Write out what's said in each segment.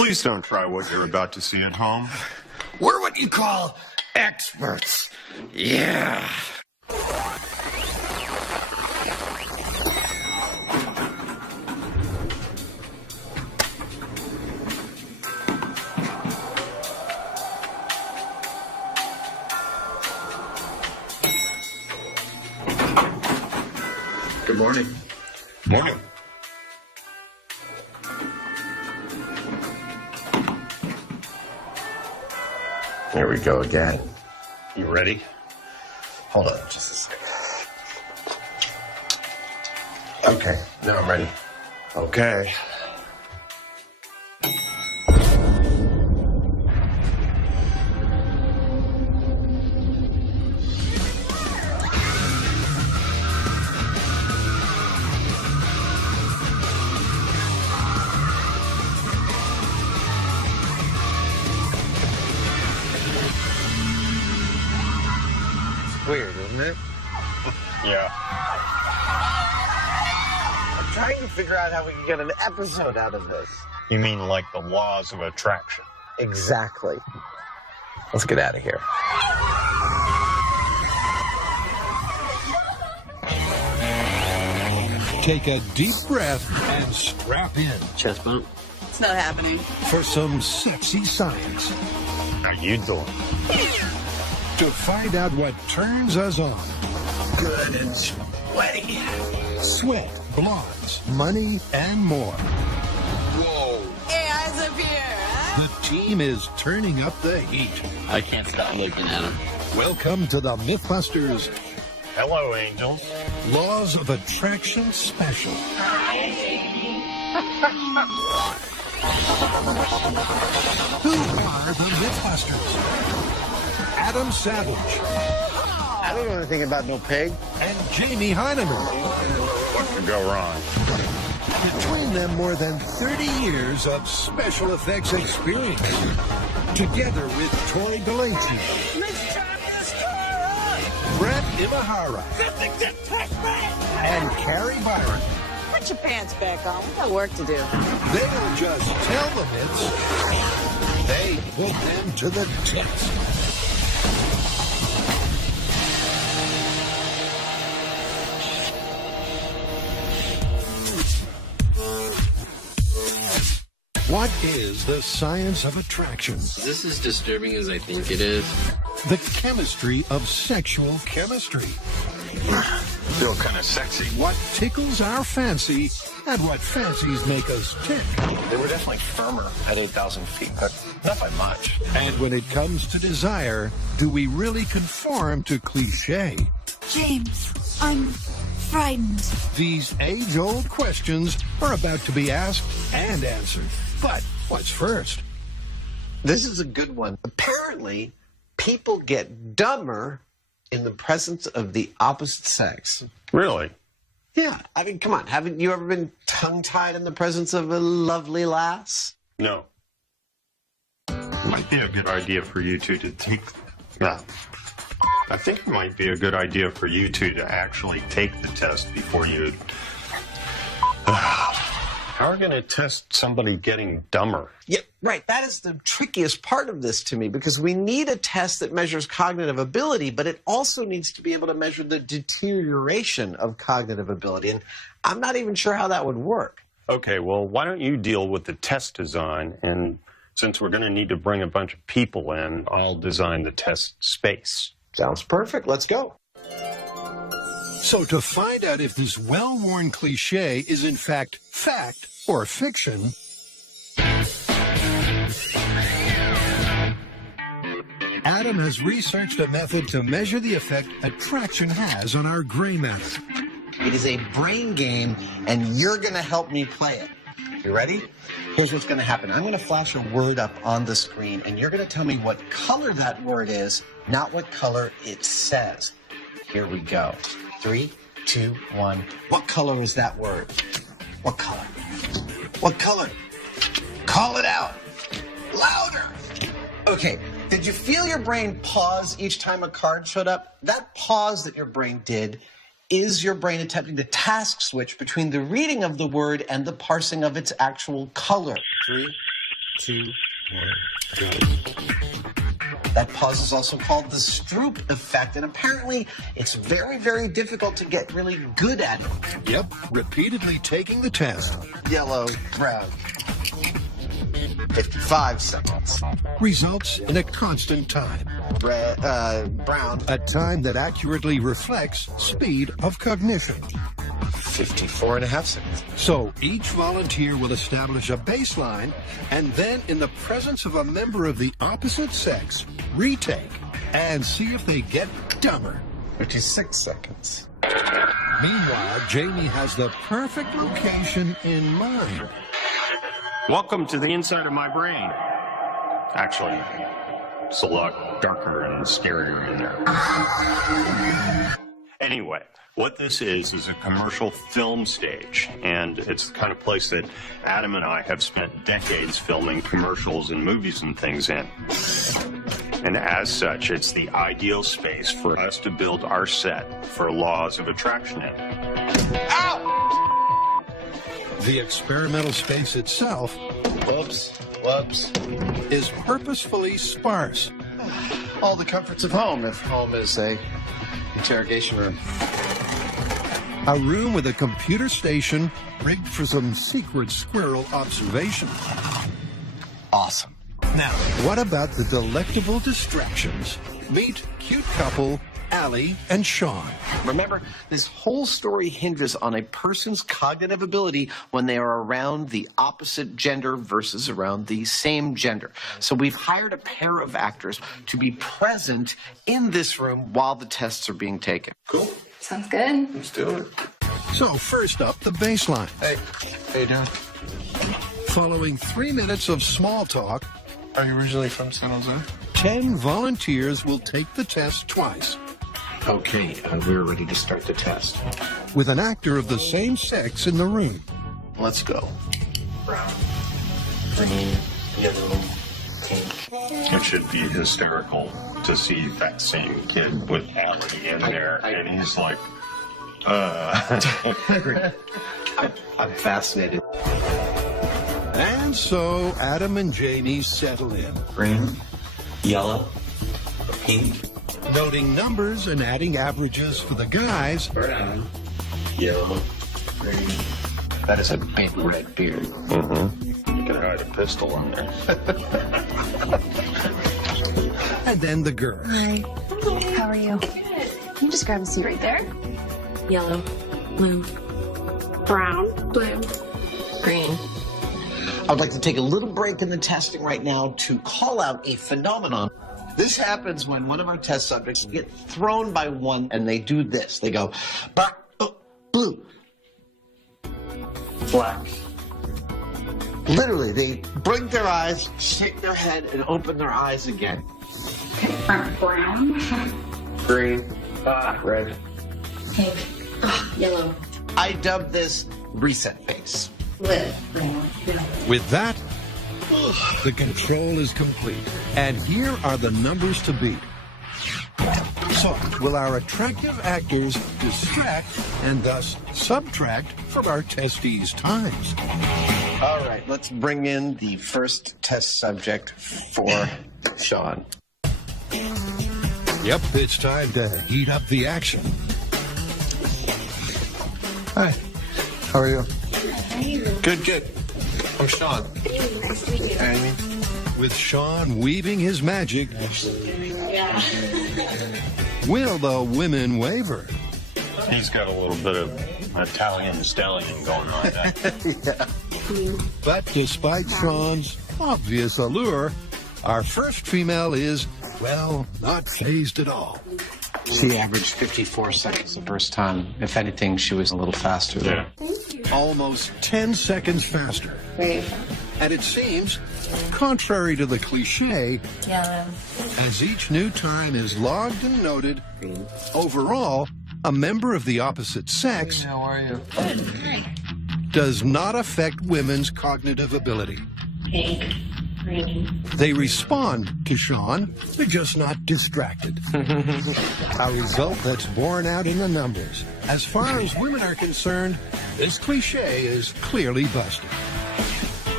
Please don't try what you're about to see at home. We're what you call experts. Yeah. Good morning. Morning. Here we go again. You ready? Hold on just a second. Okay, now I'm ready. Okay. Weird, isn't it? Yeah. I'm trying to figure out how we can get an episode out of this. You mean like the laws of attraction? Exactly. Let's get out of here. Take a deep breath and strap in Chest bump. It's not happening. for some sexy science How you doing? to find out what turns us on. Good and sweaty. Sweat, blondes, money, and more. Whoa. Hey, eyes up here. Huh? The team is turning up the heat. I can't stop looking at him. Welcome to the Mythbusters Hello, angels. Laws of Attraction Special. Who are the Mythbusters? Adam Savage I don't know anything about no pig. and Jamie Heineman. What could go wrong? Between them, more than 30 years of special effects experience. Together with Tori DeLacy, Brett Imahara, and Carrie Byron. Put your pants back on. We got work to do. They don't just tell the myths, they put them to the test. What is the science of attraction? Is this as disturbing as I think it is? The chemistry of sexual chemistry. Still kind of sexy. What tickles our fancy and what fancies make us tick. They were definitely firmer at 8,000 feet, but not by much. And when it comes to desire, do we really conform to cliche? James, I'm frightened. These age-old questions are about to be asked and answered. But what's first? This is a good one. Apparently, people get dumber in the presence of the opposite sex. Really? Yeah, I mean, come on. Haven't you ever been tongue-tied in the presence of a lovely lass? No. Might be a good idea for you two to take. No. I think it might be a good idea for you two to actually take the test before you. How are we going to test somebody getting dumber? Yeah, right. That is the trickiest part of this to me, because we need a test that measures cognitive ability, but it also needs to be able to measure the deterioration of cognitive ability. And I'm not even sure how that would work. Okay, well, why don't you deal with the test design? And since we're going to need to bring a bunch of people in, I'll design the test space. Sounds perfect. Let's go. So to find out if this well-worn cliche is in fact fact or fiction, Adam has researched a method to measure the effect attraction has on our gray matter. It is a brain game, and you're going to help me play it. You ready? Here's what's going to happen. I'm going to flash a word up on the screen, and you're going to tell me what color that word is, not what color it says. Here we go. 3, 2, 1. What color is that word? What color? What color? Call it out. Louder. Okay. Did you feel your brain pause each time a card showed up? That pause that your brain did is your brain attempting to task switch between the reading of the word and the parsing of its actual color. 3, 2, 1, go. That pause is also called the Stroop effect, and apparently it's very, very difficult to get really good at it. Yep, repeatedly taking the test Yellow, brown. 55 seconds. results in a constant time, Brown. a time that accurately reflects speed of cognition. 54.5 seconds. So each volunteer will establish a baseline and then, in the presence of a member of the opposite sex, retake and see if they get dumber. 56 seconds. Meanwhile, Jamie has the perfect location in mind. Welcome to the inside of my brain. Actually, it's a lot darker and scarier in there. Anyway, what this is a commercial film stage, and it's the kind of place that Adam and I have spent decades filming commercials and movies and things in. And as such, it's the ideal space for us to build our set for Laws of Attraction in. Ow! The experimental space itself Whoops. is purposefully sparse. All the comforts of home, if home is a interrogation room. A room with a computer station rigged for some secret squirrel observation. Awesome. Now, what about the delectable distractions? Meet cute couple Allie and Sean. Remember, this whole story hinges on a person's cognitive ability when they are around the opposite gender versus around the same gender. So we've hired a pair of actors to be present in this room while the tests are being taken. Cool. Sounds good. Let's do it. So first up, the baseline. Hey, how you doing? Following 3 minutes of small talk, Are you originally from San Jose? 10 volunteers will take the test twice, Okay, we're ready to start the test. with an actor of the same sex in the room. Let's go. Green, yellow, pink. It should be hysterical to see that same kid with Allie in there, and he's like, I'm fascinated. And so Adam and Jamie settle in, Green, yellow, pink, noting numbers and adding averages for the guys, brown, yellow, green. That is a big red beard. you can hide a pistol in there. and then the girls. Hi. How are you? You just grab a seat right there. Yellow, blue, brown, blue, green. I'd like to take a little break in the testing right now to call out a phenomenon. This happens when one of our test subjects get thrown by one and they do this. They go, blue. Black. Literally, they blink their eyes, shake their head, and open their eyes again. Brown, Green. Red. pink, yellow, I dub this reset face. blue, brown, yellow. With that, the control is complete. And here are the numbers to beat. So, will our attractive actors distract and thus subtract from our testees' times? All right, let's bring in the first test subject for Sean. Yep, it's time to heat up the action. Hi, how are you? Good. I'm Sean. Amy. With Sean weaving his magic, will the women waver? He's got a little bit of Italian stallion going on there. But despite Sean's obvious allure, our first female is, well, not phased at all. She averaged 54 seconds the first time. If anything, she was a little faster there. Almost 10 seconds faster. Great. And it seems, contrary to the cliche, Yellow. as each new time is logged and noted, overall, a member of the opposite sex How are you? does not affect women's cognitive ability. Pink, green. They respond to Sean, they're just not distracted. A result that's borne out in the numbers. As far as women are concerned, this cliche is clearly busted.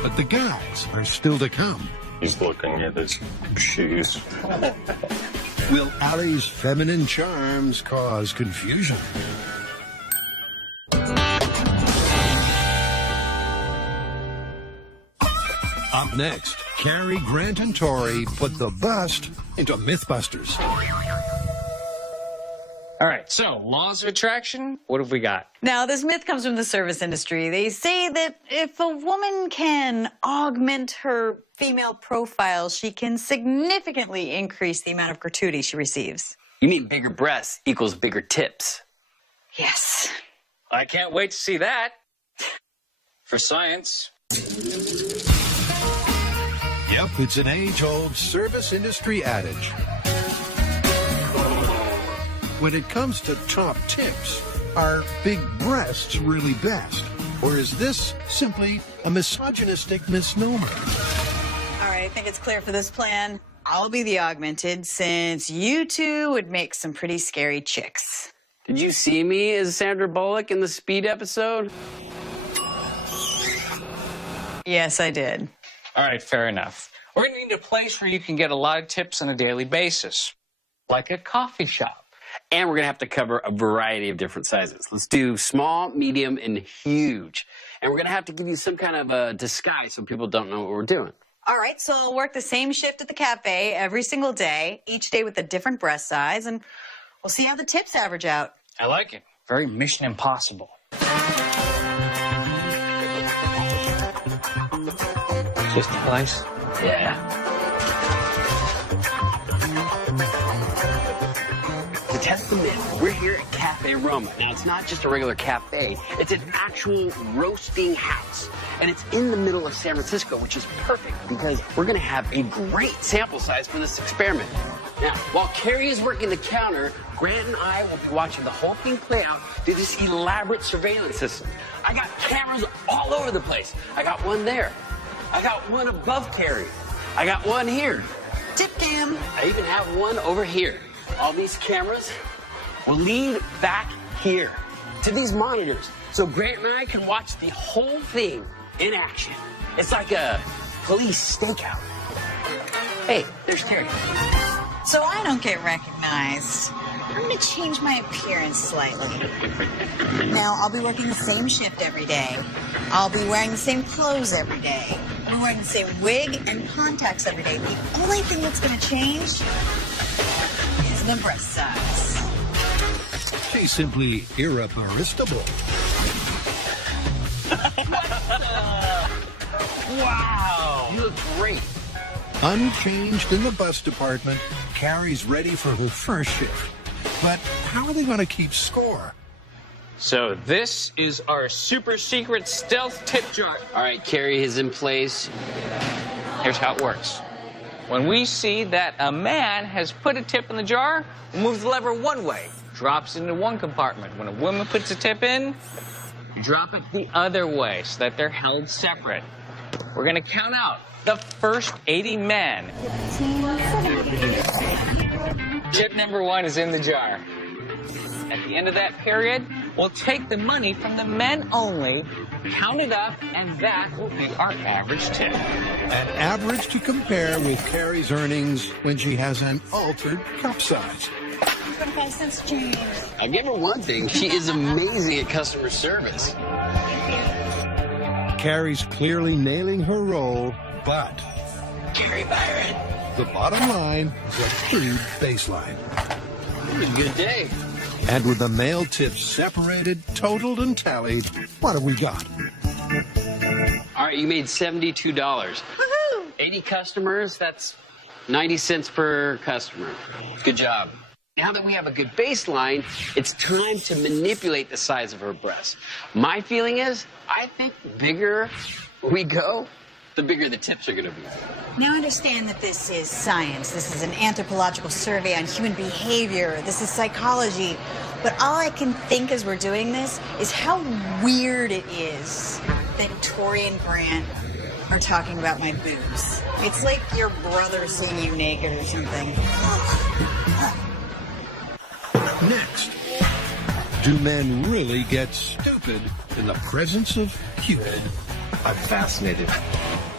But the guys are still to come. He's looking at his shoes. Will Allie's feminine charms cause confusion? Up next, Cary, Grant, and Tori put the bust into Mythbusters. All right, so laws of attraction, what have we got? Now, this myth comes from the service industry. They say that if a woman can augment her female profile, she can significantly increase the amount of gratuity she receives. You mean bigger breasts equals bigger tips? Yes. I can't wait to see that. For science. Yep, it's an age-old service industry adage. When it comes to top tips, are big breasts really best? Or is this simply a misogynistic misnomer? All right, I think it's clear for this plan. I'll be the augmented, since you two would make some pretty scary chicks. Did you see me as Sandra Bullock in the Speed episode? Yes, I did. All right, fair enough. We're going to need a place where you can get a lot of tips on a daily basis, like a coffee shop. And we're going to have to cover a variety of different sizes. Let's do small, medium, and huge. And we're going to have to give you some kind of a disguise so people don't know what we're doing. All right, so I'll work the same shift at the cafe every single day, each day with a different breast size, and we'll see how the tips average out. I like it. Very Mission Impossible. Just nice. Yeah. To test the myth, we're here at Cafe Roma. Now, it's not just a regular cafe. It's an actual roasting house. And it's in the middle of San Francisco, which is perfect because we're going to have a great sample size for this experiment. Now, while Cary is working the counter, Grant and I will be watching the whole thing play out through this elaborate surveillance system. I got cameras all over the place. I got one there. I got one above Cary. I got one here. Tip cam. I even have one over here. All these cameras will lead back here to these monitors. So Grant and I can watch the whole thing in action. It's like a police stakeout. Hey, there's Cary. So I don't get recognized, I'm going to change my appearance slightly. Now, I'll be working the same shift every day. I'll be wearing the same clothes every day. I'll be wearing the same wig and contacts every day. The only thing that's going to change is the breast size. She's simply irreplaceable. Wow, you look great. Unchanged in the bus department, Cary's ready for her first shift. But how are they going to keep score? So this is our super secret stealth tip jar. All right, Cary is in place. Here's how it works. When we see that a man has put a tip in the jar, we'll move the lever one way, drops it into one compartment. When a woman puts a tip in, you drop it the other way so that they're held separate. We're going to count out the first 80 men. Tip number 1 is in the jar. At the end of that period, we'll take the money from the men only, count it up, and that will be our average tip. An average to compare with Cary's earnings when she has an altered cup size. 25 cents change. I'll give her one thing. She is amazing at customer service. Cary's clearly nailing her role, but Cary Byron. the bottom line, the food baseline. It was a good day. And with the male tips separated, totaled, and tallied, what have we got? All right, you made $72. Woohoo! 80 customers, that's 90 cents per customer. Good job. Now that we have a good baseline, it's time to manipulate the size of her breasts. My feeling is, I think the bigger we go, the bigger the tips are going to be. Now understand that this is science. This is an anthropological survey on human behavior. This is psychology. But all I can think as we're doing this is how weird it is that Tori and Grant are talking about my boobs. It's like your brother seeing you naked or something. Next, do men really get stupid in the presence of Cupid? I'm fascinated.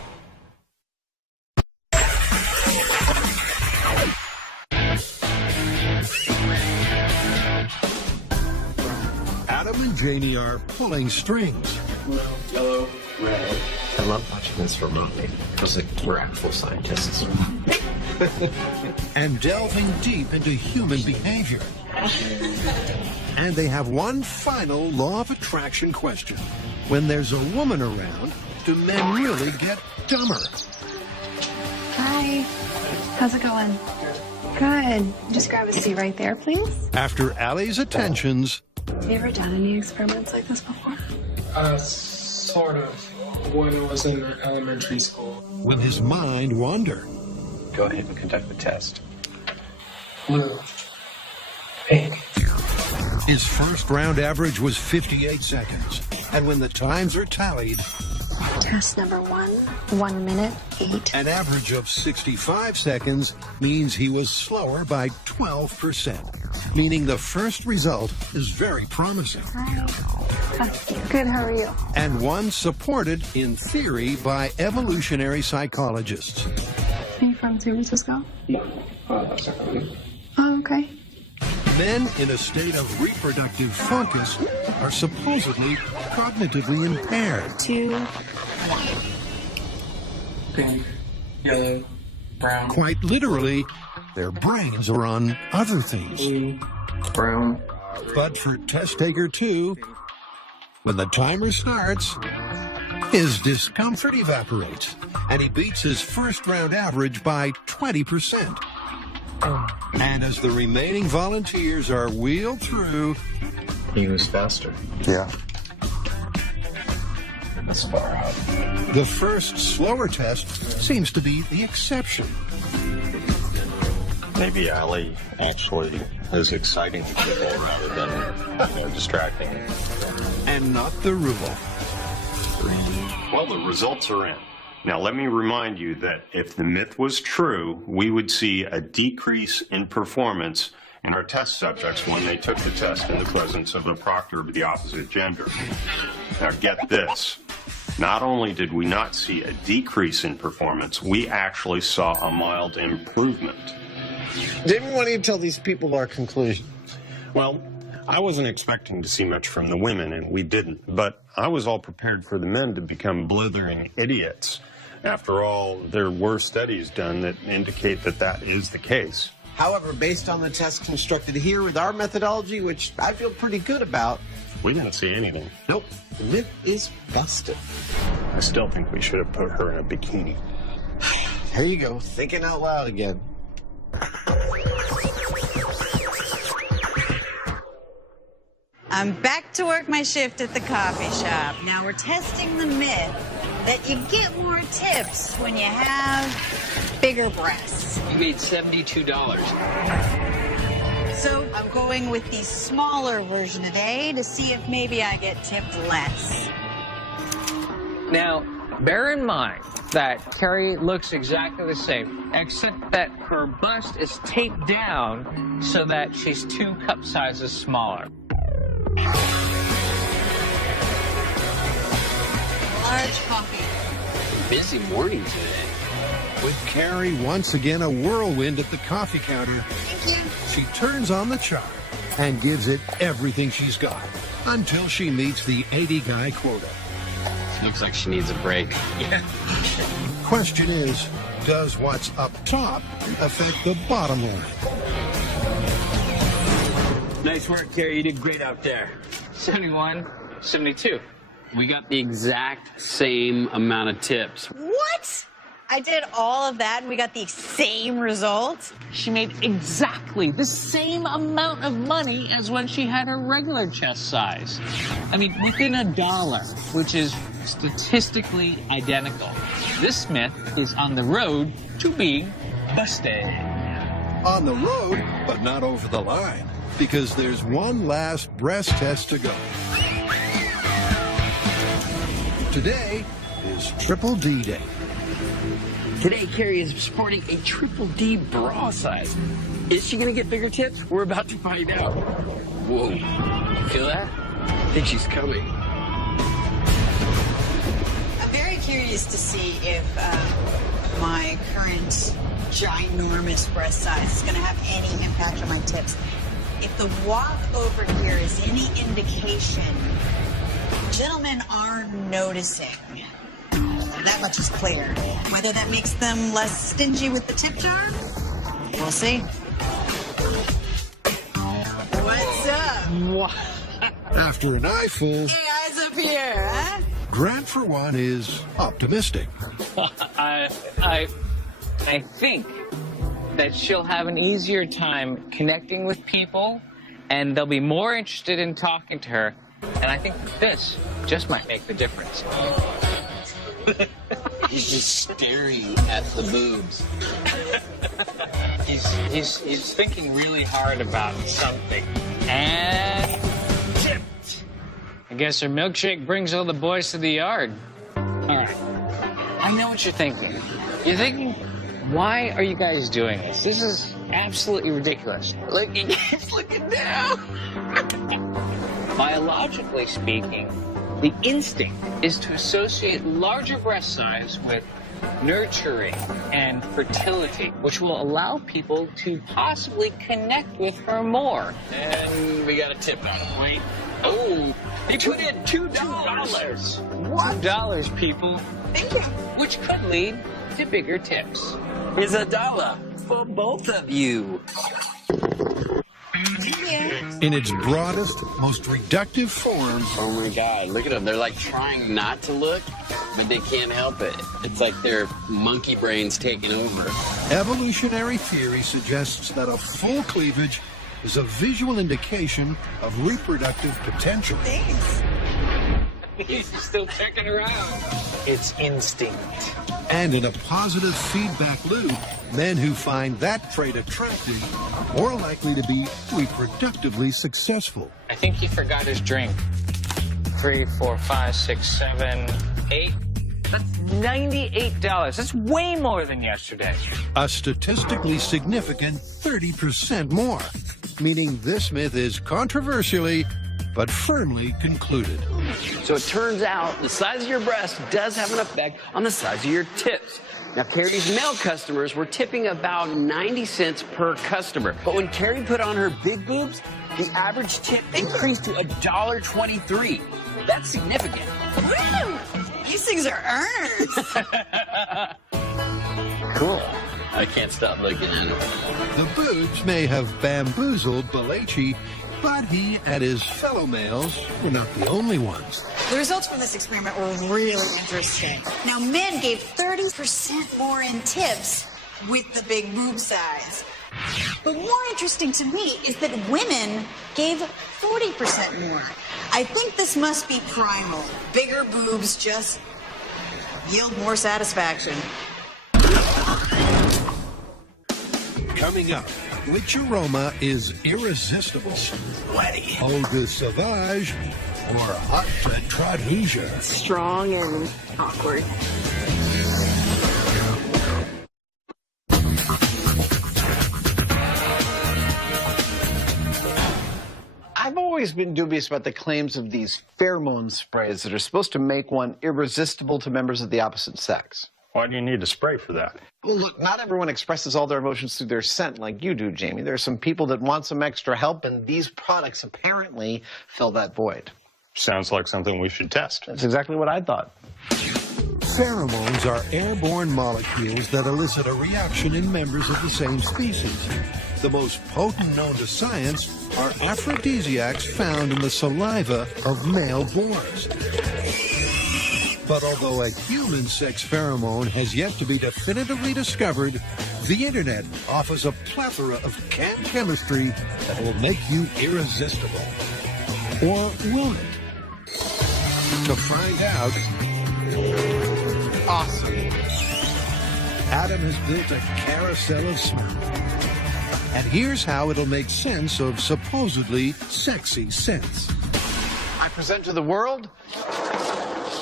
Janie are pulling strings. Yellow, red. I love watching this remotely. Feels like we're actual scientists. And delving deep into human behavior. And they have one final law of attraction question. When there's a woman around, do men really get dumber? Hi. How's it going? Good. Just grab a seat right there, please. After Allie's attentions, Have you ever done any experiments like this before? Sort of. When I was in elementary school. will his mind wander? Go ahead and conduct the test. Blue. Pink. His first round average was 58 seconds. And when the times are tallied, Test number 1, 1 minute, 8. an average of 65 seconds means he was slower by 12%, meaning the first result is very promising. Hi. Good, how are you? And one supported in theory by evolutionary psychologists. Are you from San Francisco? No. Oh, okay. Men in a state of reproductive focus are supposedly cognitively impaired. 2, 1. Pink. Yellow. Brown. Quite literally, their brains are on other things. Blue. Brown. But for test taker 2, when the timer starts, his discomfort evaporates, and he beats his first round average by 20%. And as the remaining volunteers are wheeled through, He was faster. Yeah. That's far out. the first slower test seems to be the exception. Maybe Allie actually is exciting to people rather than distracting. And not the rule. Well, the results are in. Now, let me remind you that if the myth was true, we would see a decrease in performance in our test subjects when they took the test in the presence of a proctor of the opposite gender. Now, get this. Not only did we not see a decrease in performance, we actually saw a mild improvement. Jamie, why don't you tell these people our conclusion? Well, I wasn't expecting to see much from the women, and we didn't. But I was all prepared for the men to become blithering idiots. After all, there were studies done that indicate that that is the case. However, based on the test constructed here with our methodology, which I feel pretty good about, We didn't see anything. nope, the myth is busted. I still think we should have put her in a bikini. There you go, thinking out loud again. I'm back to work my shift at the coffee shop. Now we're testing the myth that you get more tips when you have bigger breasts. You made $72. So I'm going with the smaller version today to see if maybe I get tipped less. Now, bear in mind that Carrie looks exactly the same, except that her bust is taped down so that she's 2 cup sizes smaller. Large coffee. Busy morning today. With Carrie once again a whirlwind at the coffee counter, she turns on the chart and gives it everything she's got until she meets the 80 guy quota. Looks like she needs a break. Question is, does what's up top affect the bottom line? Nice work, Carrie. You did great out there. 71, 72. We got the exact same amount of tips. What? I did all of that and we got the same result? She made exactly the same amount of money as when she had her regular chest size. I mean, within $1, which is statistically identical. This myth is on the road to being busted. On the road, but not over the line, because there's one last breast test to go. Today is Triple D Day. Today, Carrie is sporting a Triple D bra size. Is she going to get bigger tips? We're about to find out. Whoa. You feel that? I think she's coming. I'm very curious to see if my current ginormous breast size is going to have any impact on my tips. if the walk over here is any indication, gentlemen are noticing. That much is clear. Whether that makes them less stingy with the tip jar, we'll see. What's up? After an eyeful, Hey, eyes up here, huh? Grant, for one, is optimistic. I think that she'll have an easier time connecting with people, and they'll be more interested in talking to her. And I think this just might make the difference. He's just staring at the boobs. He's thinking really hard about something. And tipped. I guess her milkshake brings all the boys to the yard. All right. I know what you're thinking. You're thinking, why are you guys doing this? This is absolutely ridiculous. Look, he keeps looking down. Biologically speaking, the instinct is to associate larger breast size with nurturing and fertility, which will allow people to possibly connect with her more. And we got a tip on it. Wait. Oh, they put in $2. What? $2, people. Thank you. Which could lead to bigger tips. It's $1 for both of you. In its broadest, most reductive form, Oh my God, look at them. They're like trying not to look, but they can't help it. It's like their monkey brains taking over. evolutionary theory suggests that a full cleavage is a visual indication of reproductive potential. Thanks. He's still checking around. It's instinct. And in a positive feedback loop, men who find that trait attractive are more likely to be reproductively successful. I think he forgot his drink. 3, 4, 5, 6, 7, 8. That's $98. That's way more than yesterday. A statistically significant 30% more, meaning this myth is controversially but firmly concluded. So it turns out the size of your breast does have an effect on the size of your tips. Now, Carrie's male customers were tipping about 90 cents per customer. But when Carrie put on her big boobs, the average tip increased to $1.23. That's significant. Woo! These things are earners. Cool. I can't stop looking at them. The boobs may have bamboozled Balachi, but he and his fellow males were not the only ones. The results from this experiment were really interesting. Now, men gave 30% more in tips with the big boob size. But more interesting to me is that women gave 40% more. I think this must be primal. Bigger boobs just yield more satisfaction. Coming up, which aroma is irresistible? Sweaty. Eau de Sauvage or Hot Trad Rouge? Strong and awkward. I've always been dubious about the claims of these pheromone sprays that are supposed to make one irresistible to members of the opposite sex. Why do you need to spray for that? Well, look, not everyone expresses all their emotions through their scent like you do, Jamie. There are some people that want some extra help, and these products apparently fill that void. Sounds like something we should test. That's exactly what I thought. Pheromones are airborne molecules that elicit a reaction in members of the same species. The most potent known to science are aphrodisiacs found in the saliva of male boars. But although a human sex pheromone has yet to be definitively discovered, the internet offers a plethora of canned chemistry that will make you irresistible. Or will it? To find out, Awesome. Adam has built a carousel of smell. And here's how it'll make sense of supposedly sexy scents. I present to the world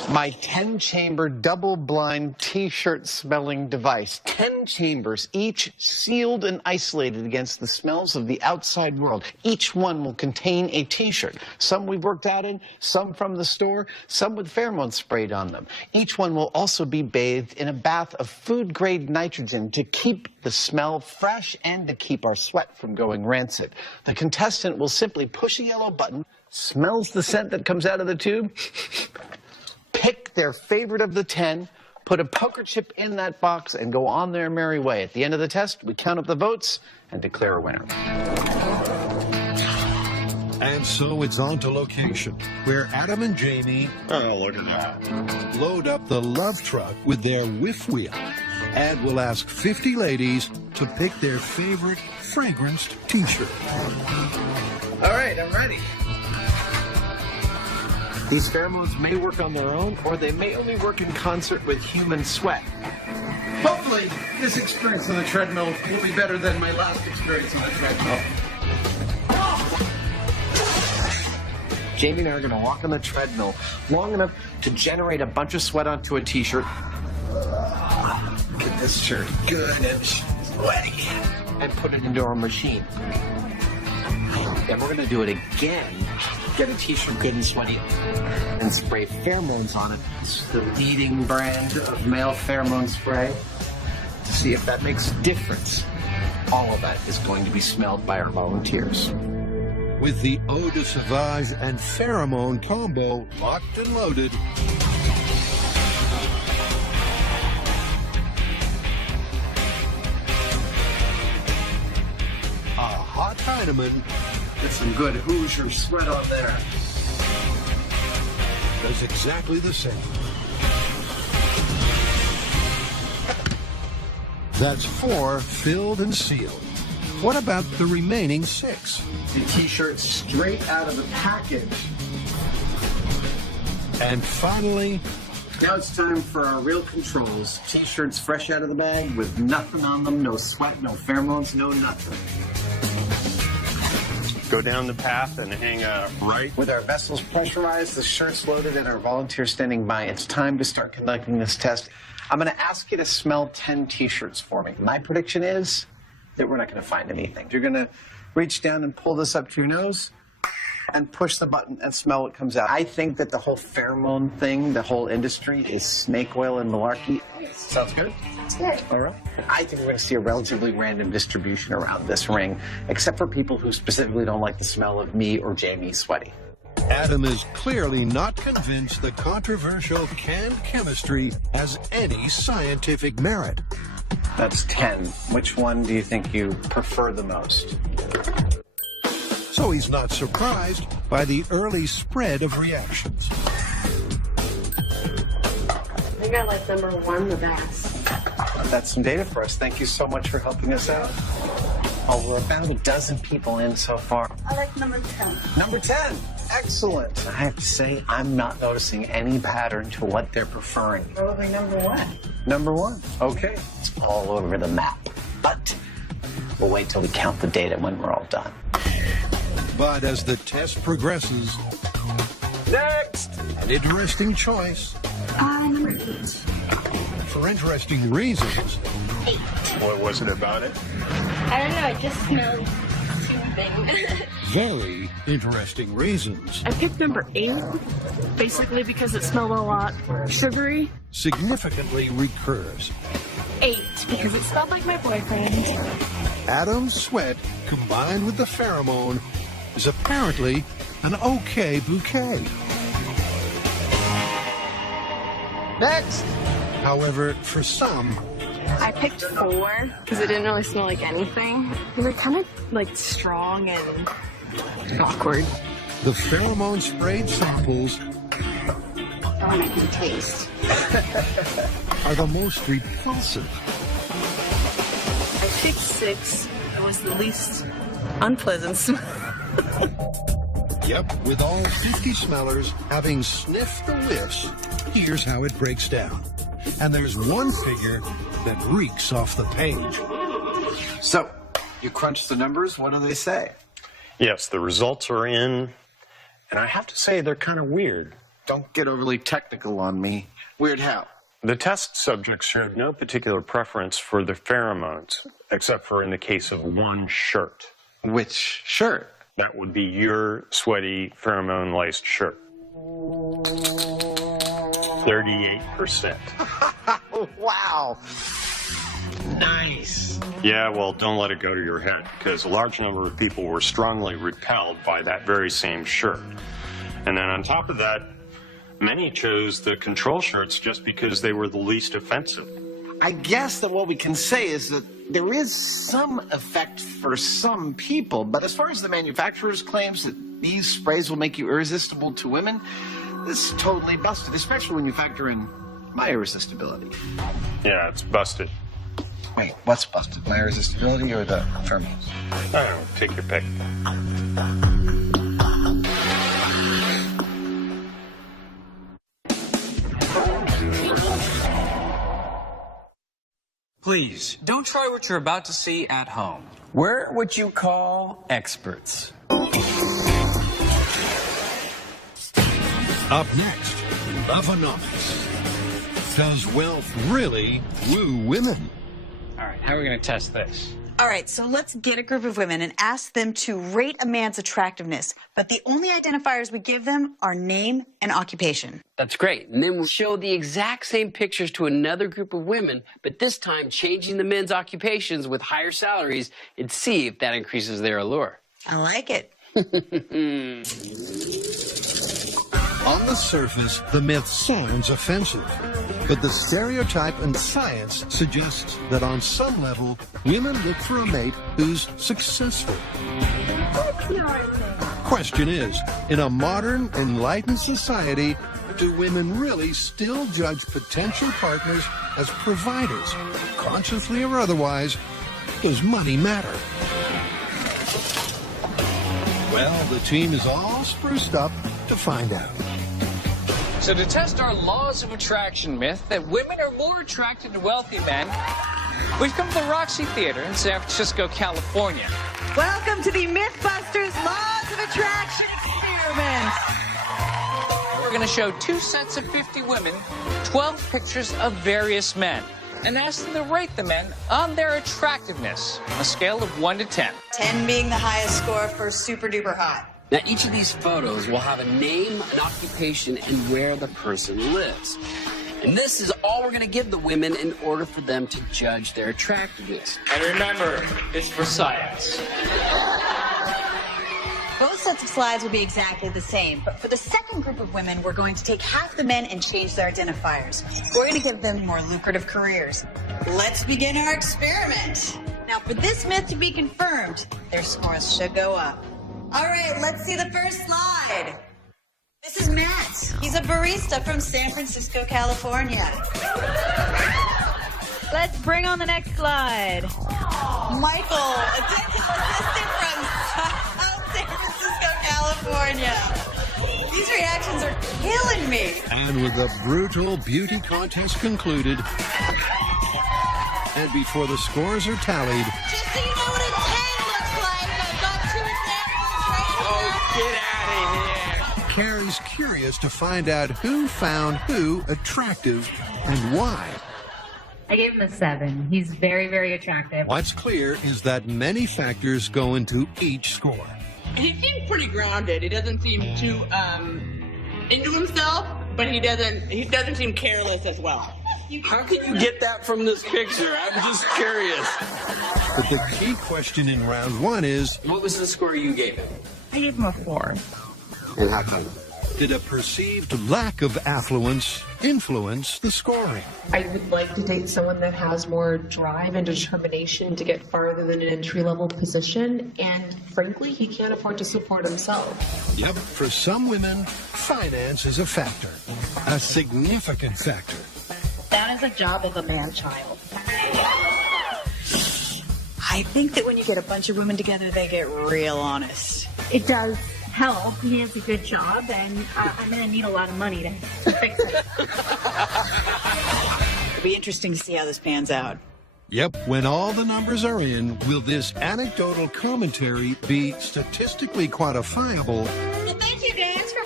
My 10-chamber double-blind T-shirt smelling device. 10 chambers, each sealed and isolated against the smells of the outside world. Each one will contain a T-shirt. Some we've worked out in, some from the store, some with pheromones sprayed on them. Each one will also be bathed in a bath of food-grade nitrogen to keep the smell fresh and to keep our sweat from going rancid. The contestant will simply push a yellow button, smells the scent that comes out of the tube, pick their favorite of the 10, put a poker chip in that box, and go on their merry way. At the end of the test, we count up the votes and declare a winner. And so it's on to location, where Adam and Jamie look at that. load up the love truck with their whiff wheel. And we'll ask 50 ladies to pick their favorite fragranced T-shirt. All right, I'm ready. These pheromones may work on their own, or they may only work in concert with human sweat. Hopefully, this experience on the treadmill will be better than my last experience on the treadmill. Jamie and I are going to walk on the treadmill long enough to generate a bunch of sweat onto a T-shirt. Get this shirt good and sweaty. And put it into our machine. Then we're going to do it again. Get a T-shirt good and sweaty and spray pheromones on it. It's the leading brand of male pheromone spray to see if that makes a difference. All of that is going to be smelled by our volunteers. With the Eau de Sauvage and pheromone combo locked and loaded, a hot vitamin Get some good Hoosier sweat on there. does exactly the same. That's 4 filled and sealed. What about the remaining 6? The T-shirts straight out of the package. And finally, now it's time for our real controls. T-shirts fresh out of the bag with nothing on them, no sweat, no pheromones, no nothing. Go down the path and hang right. With our vessels pressurized, the shirts loaded, and our volunteers standing by, it's time to start conducting this test. I'm going to ask you to smell 10 T-shirts for me. My prediction is that we're not going to find anything. You're going to reach down and pull this up to your nose and push the button and smell what comes out. I think that the whole pheromone thing, the whole industry, is snake oil and malarkey. Sounds good? It's good. All right. I think we're going to see a relatively random distribution around this ring, except for people who specifically don't like the smell of me or Jamie sweaty. Adam is clearly not convinced the controversial canned chemistry has any scientific merit. That's 10. Which one do you think you prefer the most? So he's not surprised by the early spread of reactions. I think I like number 1 the best. That's some data for us. Thank you so much for helping us out. Oh, we're about a dozen people in so far. I like number 10. Number 10. Excellent. I have to say, I'm not noticing any pattern to what they're preferring. Probably number 1. Number 1. Okay. It's all over the map. But we'll wait till we count the data when we're all done. But as the test progresses, Next! an interesting choice Number 8. for interesting reasons. 8. What was it about it? I don't know, it just smells soothing. Very interesting reasons. I picked number 8, basically because it smelled a lot sugary. Significantly recurs. 8, because it smelled like my boyfriend. Adam's sweat combined with the pheromone is apparently an okay bouquet. Next! However, for some, I picked 4 because it didn't really smell like anything. They were kind of like strong and awkward. the pheromone sprayed samples I want to taste. are the most repulsive. I picked 6. It was the least unpleasant smell. Yep, with all 50 smellers having sniffed the whiffs, here's how it breaks down. And there's one figure that reeks off the page. So, you crunch the numbers, what do they say? Yes, the results are in, and I have to say they're kind of weird. don't get overly technical on me. Weird how? The test subjects showed no particular preference for the pheromones, except for in the case of one shirt. Which shirt? That would be your sweaty, pheromone-laced shirt. 38%. Wow. Nice. Yeah, well, don't let it go to your head, because a large number of people were strongly repelled by that very same shirt. And then on top of that, many chose the control shirts just because they were the least offensive. I guess that what we can say is that there is some effect for some people, but as far as the manufacturer's claims that these sprays will make you irresistible to women, this is totally busted, especially when you factor in my irresistibility. Yeah, it's busted. Wait, what's busted? My irresistibility or the pheromones? I don't know, take your pick. Please, don't try what you're about to see at home. We're what you call experts. Up next, Loveonomics. Does wealth really woo women? All right, how are we going to test this? All right, so let's get a group of women and ask them to rate a man's attractiveness. But the only identifiers we give them are name and occupation. That's great. And then we'll show the exact same pictures to another group of women, but this time changing the men's occupations with higher salaries and see if that increases their allure. I like it. On the surface, the myth sounds offensive, but the stereotype and science suggests that on some level, women look for a mate who's successful. Question is, in a modern, enlightened society, do women really still judge potential partners as providers, consciously or otherwise? Does money matter? Well, the team is all spruced up to find out. So to test our laws of attraction myth that women are more attracted to wealthy men, we've come to the Roxy Theater in San Francisco, California. Welcome to the Mythbusters Laws of Attraction Experiment. We're going to show 2 sets of 50 women, 12 pictures of various men, and ask them to rate the men on their attractiveness on a scale of 1 to 10. 10 being the highest score for super duper hot. Now, each of these photos will have a name, an occupation, and where the person lives. And this is all we're going to give the women in order for them to judge their attractiveness. And remember, it's for science. Both sets of slides will be exactly the same, but for the second group of women, we're going to take half the men and change their identifiers. We're going to give them more lucrative careers. Let's begin our experiment. Now, for this myth to be confirmed, their scores should go up. All right, let's see the first slide. This is Matt. He's a barista from San Francisco, California. Let's bring on the next slide. Michael, a dental assistant from South San Francisco, California. These reactions are killing me. And with the brutal beauty contest concluded, and before the scores are tallied, Just so you know what a 10 looks like, I've got 2 examples right here. Get out of here. Carrie's curious to find out who found who attractive and why. I gave him a 7. He's very, very attractive. What's clear is that many factors go into each score. He seems pretty grounded. He doesn't seem too into himself, but he doesn't seem careless as well. How can you get that from this picture? I'm just curious. But the key question in round 1 is, what was the score you gave him? I gave him a 4. And how come? Did a perceived lack of affluence influence the scoring? I would like to date someone that has more drive and determination to get farther than an entry-level position, and frankly, he can't afford to support himself. Yep, for some women, finance is a factor, a significant factor. That is a job of a man-child. I think that when you get a bunch of women together, they get real honest. It does help. He has a good job, and I'm going to need a lot of money to fix it. It'll be interesting to see how this pans out. Yep, when all the numbers are in, will this anecdotal commentary be statistically quantifiable? Well, thank you, guys, for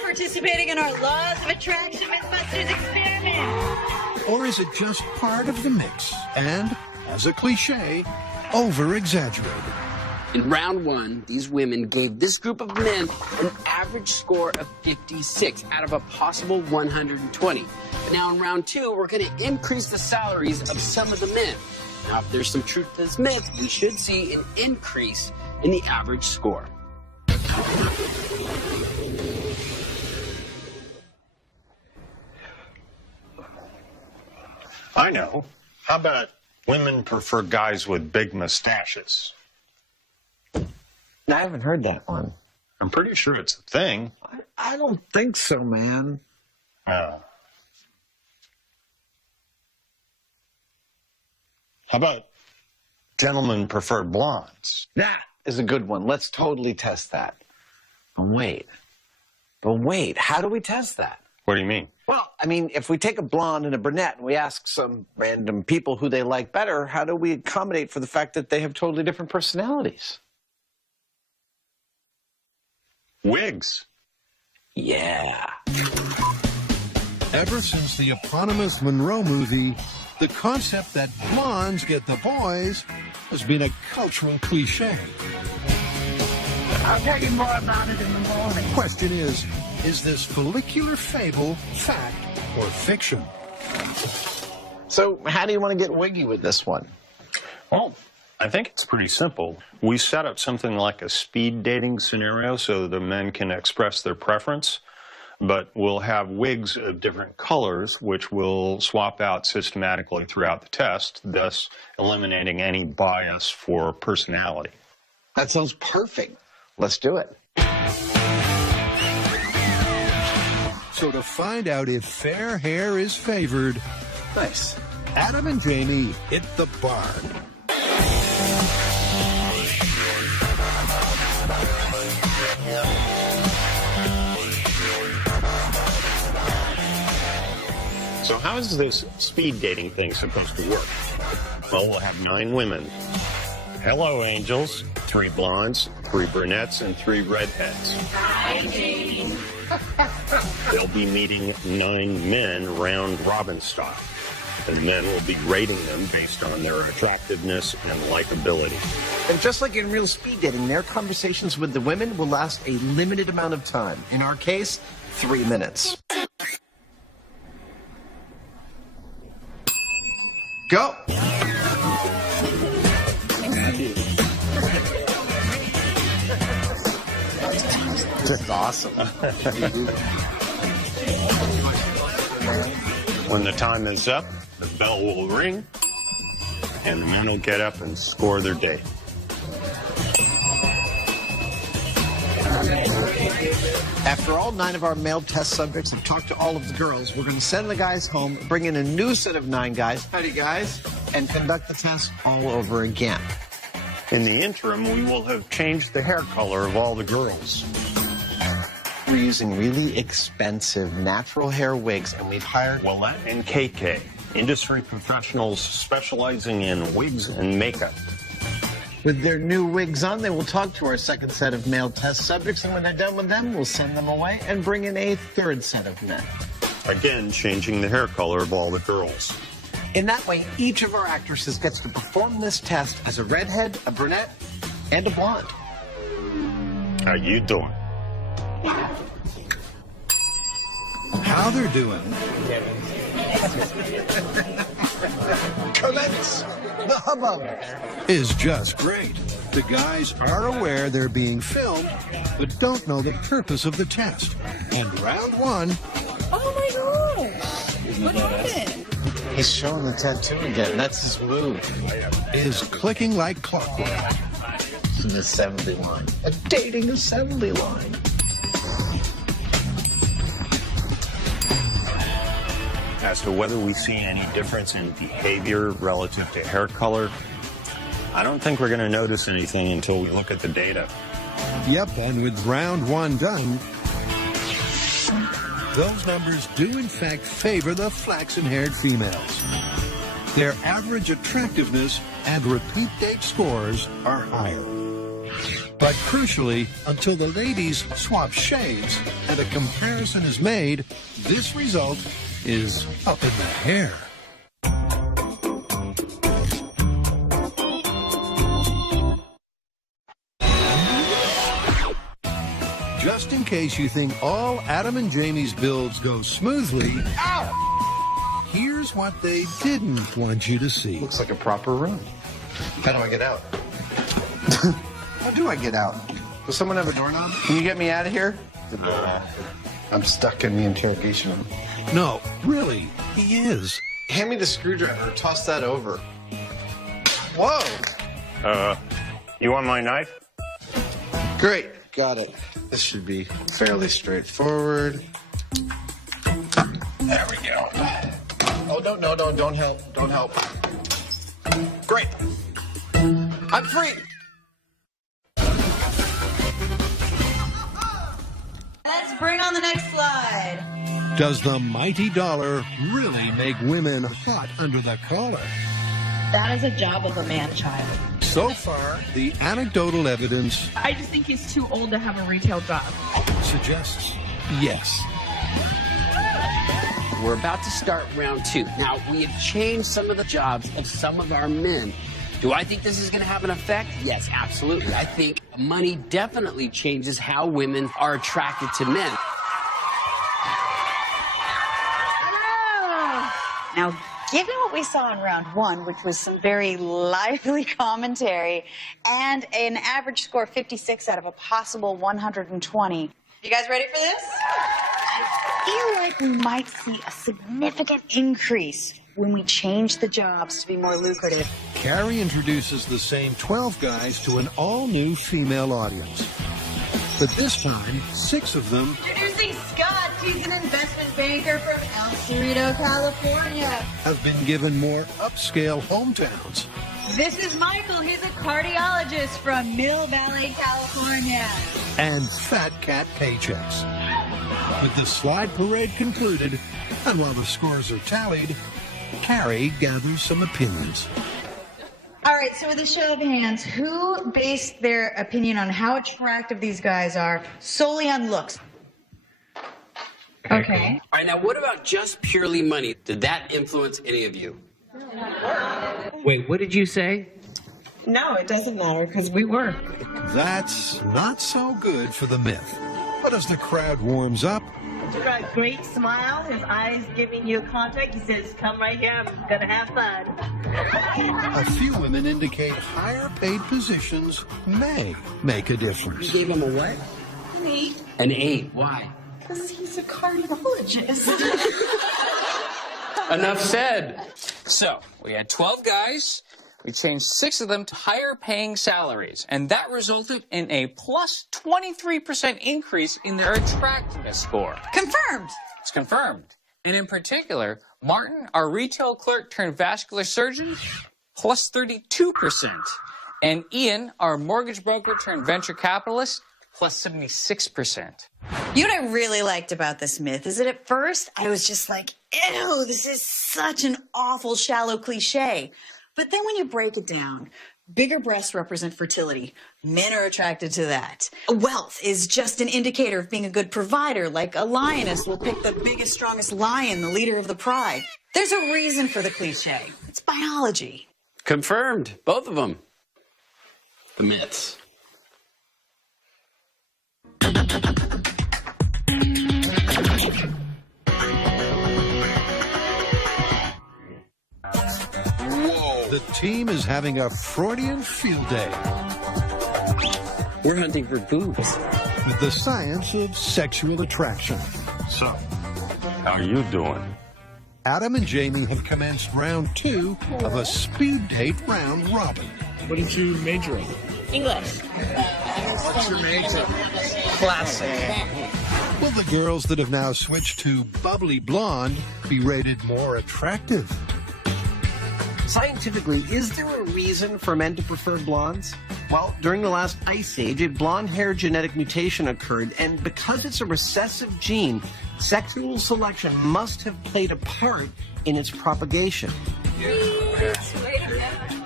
participating in our Laws of Attraction Mythbusters experiment. Or is it just part of the mix and, as a cliche, over-exaggerated? In round one, these women gave this group of men an average score of 56 out of a possible 120. But now in round two, we're going to increase the salaries of some of the men. Now, if there's some truth to this myth, we should see an increase in the average score. I know. How about women prefer guys with big mustaches? I haven't heard that one. I'm pretty sure it's a thing. I don't think so, man. How about gentlemen prefer blondes? That is a good one. Let's totally test that. But wait, how do we test that? What do you mean? Well, I mean, if we take a blonde and a brunette and we ask some random people who they like better, how do we accommodate for the fact that they have totally different personalities? Wigs. Yeah. Ever since the eponymous Monroe movie, the concept that blondes get the boys has been a cultural cliche. I'll tell you more about it in the morning. The question is this follicular fable fact or fiction? So how do you want to get wiggy with this one? Well, I think it's pretty simple. We set up something like a speed dating scenario so the men can express their preference, but we'll have wigs of different colors, which will swap out systematically throughout the test, thus eliminating any bias for personality. That sounds perfect. Let's do it. So to find out if fair hair is favored, nice. Adam and Jamie hit the barn. So how is this speed dating thing supposed to work? Well, we'll have 9 women. Hello, angels. 3 blondes, 3 brunettes, and 3 redheads. Hi, Jane. They'll be meeting 9 men round robin style. And men will be rating them based on their attractiveness and likability. And just like in real speed dating, their conversations with the women will last a limited amount of time. In our case, 3 minutes. Go! That's awesome. When the time is up, the bell will ring, and the men will get up and score their day. After all 9 of our male test subjects have talked to all of the girls, we're going to send the guys home, bring in a new set of 9 guys, howdy guys, and conduct the test all over again. In the interim, we will have changed the hair color of all the girls. We're using really expensive natural hair wigs, and we've hired Willette and KK, industry professionals specializing in wigs and makeup. With their new wigs on, they will talk to our second set of male test subjects, and when they're done with them, we'll send them away and bring in a third set of men. Again, changing the hair color of all the girls. In that way, each of our actresses gets to perform this test as a redhead, a brunette, and a blonde. How you doing? How they're doing. Commence the hubbub. Is just great. The guys are aware they're being filmed, but don't know the purpose of the test. And round 1. Oh my gosh! What happened? He's showing the tattoo again. That's his move. Is clicking like clockwork. It's an assembly line. A dating assembly line. As to whether we see any difference in behavior relative to hair color, I don't think we're going to notice anything until we look at the data. Yep, and with round 1 done, those numbers do in fact favor the flaxen-haired females. Their average attractiveness and repeat date scores are higher. But crucially, until the ladies swap shades and a comparison is made, this result is up in the air. Just in case you think all Adam and Jamie's builds go smoothly, here's what they didn't want you to see. Looks like a proper room. How do I get out? How do I get out? Does someone have a doorknob? Can you get me out of here? I'm stuck in the interrogation room. No, really, he is. Hand me the screwdriver. Toss that over. Whoa! You want my knife? Great. Got it. This should be fairly straightforward. There we go. Oh, don't help. Don't help. Great. I'm free. Let's bring on the next slide. Does the mighty dollar really make women hot under the collar? That is a job of a man-child. So far, the anecdotal evidence I just think he's too old to have a retail job. suggests yes. We're about to start round 2. Now, we have changed some of the jobs of some of our men. Do I think this is going to have an effect? Yes, absolutely. I think money definitely changes how women are attracted to men. Now, given what we saw in round 1, which was some very lively commentary and an average score of 56 out of a possible 120, you guys ready for this? I feel like we might see a significant increase when we change the jobs to be more lucrative. Carrie introduces the same 12 guys to an all-new female audience. But this time, 6 of them Introducing Scott. He's an investment banker from El Cerrito, California. have been given more upscale hometowns. This is Michael. He's a cardiologist from Mill Valley, California. And fat cat paychecks. With the slide parade concluded, and while the scores are tallied, Carrie gathers some opinions. All right, so with a show of hands, who based their opinion on how attractive these guys are solely on looks? Okay. All right, now what about just purely money? Did that influence any of you? Wait, what did you say? No, it doesn't matter because we were. That's not so good for the myth. But as the crowd warms up, He's got a great smile. His eyes giving you contact. He says, "Come right here. I'm gonna have fun." a few women indicate higher paid positions may make a difference. You gave him a what? An 8. An 8. Why? Because he's a cardiologist. Enough said. So, we had 12 guys. We changed 6 of them to higher paying salaries, and that resulted in a plus 23% increase in their attractiveness score. Confirmed. It's confirmed. And in particular, Martin, our retail clerk turned vascular surgeon, plus 32%. And Ian, our mortgage broker turned venture capitalist, plus 76%. You know what I really liked about this myth is that at first I was just like, ew, this is such an awful, shallow cliche. But then when you break it down, bigger breasts represent fertility. Men are attracted to that. Wealth is just an indicator of being a good provider, like a lioness will pick the biggest, strongest lion, the leader of the pride. There's a reason for the cliche. It's biology. Confirmed. Both of them. The myths. The team is having a Freudian field day. We're hunting for boobs. The science of sexual attraction. So, how you doing? Adam and Jamie have commenced round 2 of a speed date round robin. What did you major in? English. What's your major? Classic. Will the girls that have now switched to bubbly blonde be rated more attractive? Scientifically, is there a reason for men to prefer blondes? Well, during the last ice age, a blonde hair genetic mutation occurred, and because it's a recessive gene, sexual selection must have played a part in its propagation.